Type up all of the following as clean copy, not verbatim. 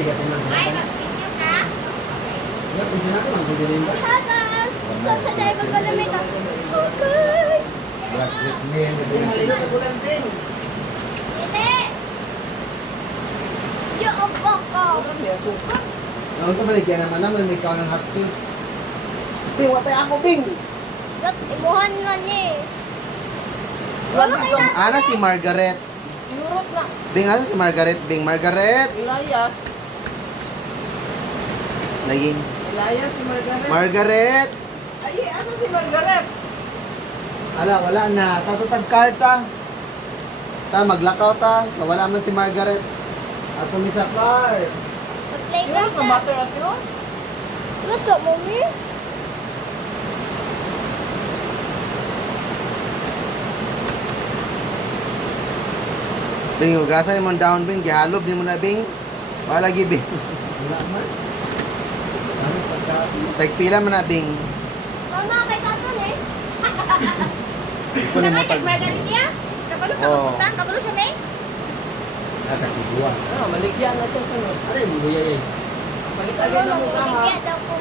Ay, mag-video ka? Hagas! So, sa driver ko na may ka. Okay! Hindi! Yung opo ko. Ang sa maligyan naman naman, may ikaw ng hot cake. Bing, watay ako, Bing! Ba't imuhan nga niya eh. Wala kayo natin Ana si Margaret. Inurot na. Bing, ano si Margaret? Bing, Margaret! Elias. Naging Elias si Margaret. Margaret! Ay, ano si Margaret? Ala, wala na. Tatutag karta. Maglakaw ta. Wala man si Margaret. Ato mi sa car. Playground Yung na. butter at yun? Luto, mami. Bing, hugasan mo down, Bing. Gihalob ni mo na, Bing. Wala lagi, Bing. Tagpila mo na, Bing. Mama, kay Taton eh. Kunin mo tag... Margarita? Kabalo ka Oo. magpunta? Kabalo siya, May? Ano, maligyan na siya sunod. Palit-agay na mo ka ha. Magigyan daw po.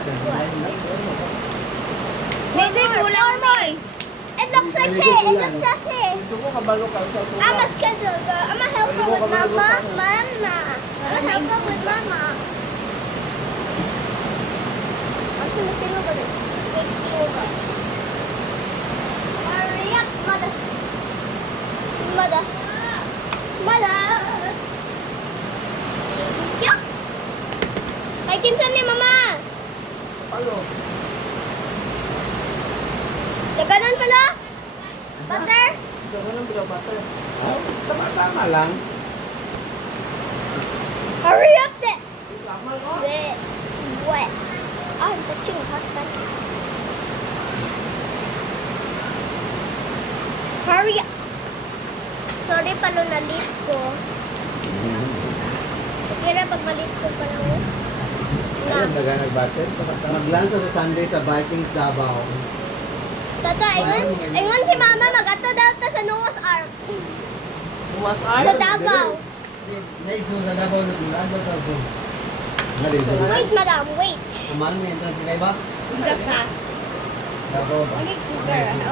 Busy, kulang mo eh. It looks like it. It looks like it. Ito ko kabalo ka sa tuwa. I'm a schedule girl. I'm a helper with mama. Mama. I'm a helper with mama. I'm gonna think over this. Big thing over. Hurry up, mother. Mother. Mother. Yuck. Kay kinsan ni mama. Ano? Sa ganun pala. Butter. Ito ko ng bila butter. Tama-tama lang. Hurry up, that. Tama ko. Wet. Wet. I'm touching hot butter. Hurry up. Sorry palo na late ko. Kaya pag malit ko pa lang. Na. Maglansa sa Sunday sa Vikings Davao. Tata, ingon si mama mag-ato daw ta sa Noah's Ark. Bumas Sa Davao. Wait, madam, wait. Kemarin may entrance si Kaiba? Unsa ka? Davao ba? Sugar, ano?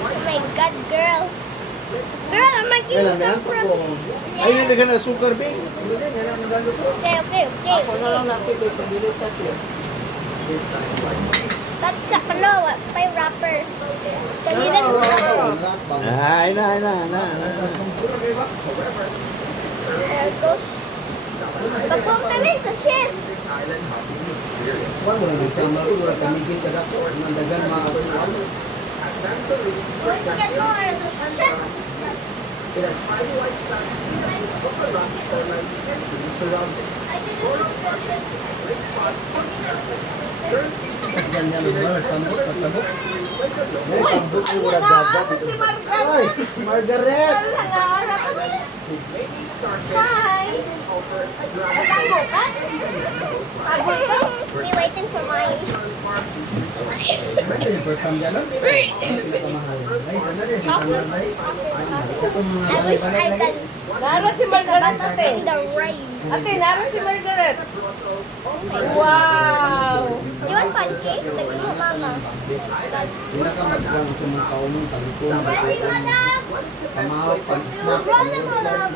Oh my God, girl. Girl, I'm making Kailan yan? some from... Ay, hindi ka na sugar, Bing. Hindi, nga na nagano to. Okay, okay, okay. Ako na lang natin ito. Pag-delete natin. That's sa kalawa, pa yung wrapper. Kanina yung wrapper. Ay, na. There it goes. Pag-compliment sa chef. Wala nang sama ko, wala kamigil ka dako. Mandagan mga atuan. Let's get more. Chef. Yan yan, tambok. May tambok yung wala dagat. Si Margaret. Ay, Margaret! Hi. Be waiting for mine. Ano yung first time yan? Pinakamahal. Ay, ano rin, sa standard ay? Ito mga I wish I balay-balay. can Naroon si take a Margaret, bath ate. in the rain. Ate, naroon si Margaret. Wow! You want pancake? Lagi mo, mama. Pinakamaglang sa mga kaunin, pagkong, Ready, madam? pamahaw, pag-snap, Rolling, madam.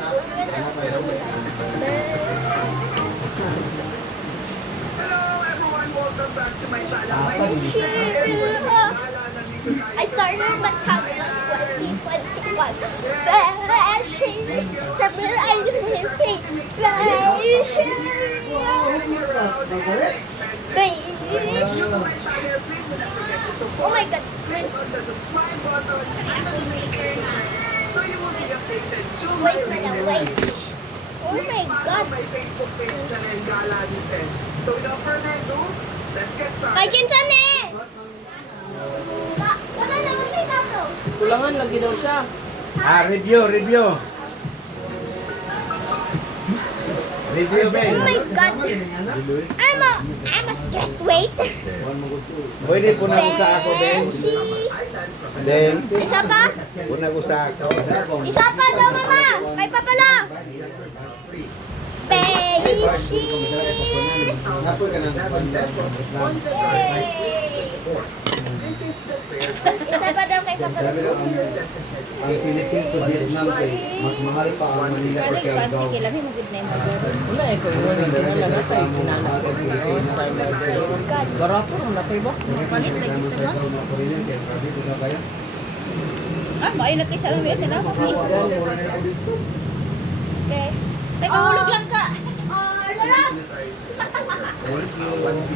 I started my channel in 2021. Fashion. Sabi na ay hippie. Fashion. Margaret? Fashion. Oh my God. Wait, madam, wait. Oh my God. Kay kinsan eh? Wala naman may tato. Kulangan lagi daw siya. Review. Review, Ben. Oh my God. I'm a straight weight. Pwede po na sa ako, Ben. Beshi. Ben. Isa pa? Una ko sa ako. Isa pa daw, mama. Kay papa lang. cheese. Napoy ka ng Yay! Isa pa daw kay Papa Sabi daw, ang Philippines to Vietnam kay mas mahal pa ang Manila o Siargao. Wala eh, kung wala na lang natin. Kinanap ko yun. Barato naman natin ba? Okay. Ay, mahulog lang ka. Larap!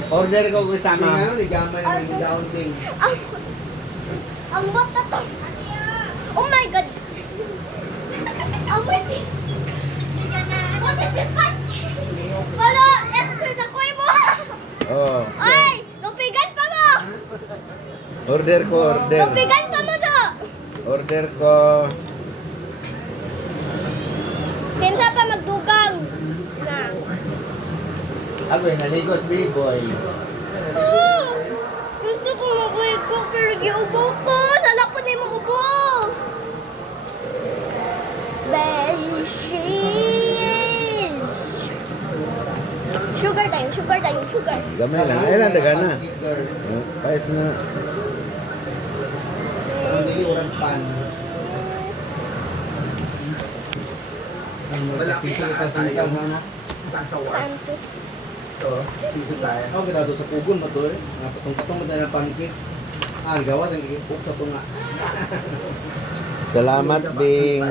Order ko Hindi kasama. nga, ligaman na ng down thing. Ang bot na to. Oh my God! Ang pretty! What is this one? Wala! Extra na koy mo! Oh. Ay! Lupigan pa mo! Order ko, order. Lupigan pa mo to! Order ko. Kinsa pa magdugang? Na. Ako yung naligos, B-boy. Ah, gusto ko makuha ko pero giubo ko. Sala ko na yung ubo. Beses. Sugar tayo, sugar tayo, sugar. Gamay lang. Ay lang, daga na. Oh, Pais na. Ang dili orang pan. Wala piso kita singkang na. Santos. Ako kita doon sa pugon mo to eh. Nga patong-patong mo tayo ng pancake. Ah, ang gawa ng ikipok sa tunga. Salamat, Bing.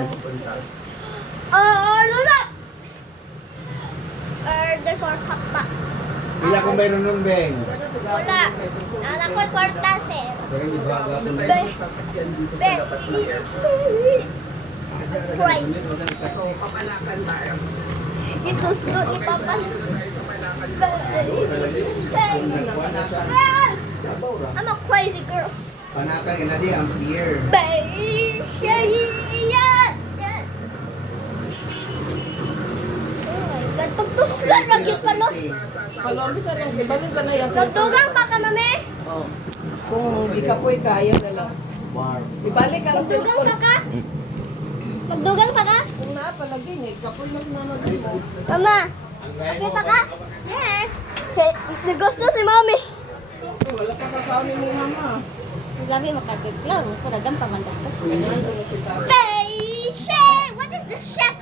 Lula! Order for hotpot. Pila ko mayroon nun, Bing? Wala. Anak ko kwarta, sir. Kaya hindi ba gato na Be. Be. Right. Ito sulo ni Papa. I'm a crazy girl. Panakang ina di ang beer. Yes! Yes! Oh my God, pagtuslan, magyot pa no? Palombi sa lang. Ibalin sa na yan. Magdugang pa ka, mami? Oh. Kung di ka po'y kaya na lang. Bar. Ibalik ang Magdugang cellphone. pa ka? Magdugang pa ka? Kung napalagay niya, kapoy mas nanod mo. Mama, okay pa ka? Yes! Nagusto si mami. Wala pa kakaunin mo, mama. Grabe makagaglaw. Saragam pa man dito. Beishe! What is this shit?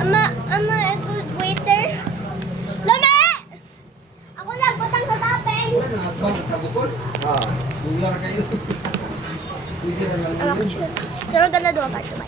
I'm a good waiter. Lame! Ako lang, butang sa tapeng. Bang, tagukol? Ah, bugla na kayo. Pwede na lang I'm yun. actually, so we're gonna do a part 2.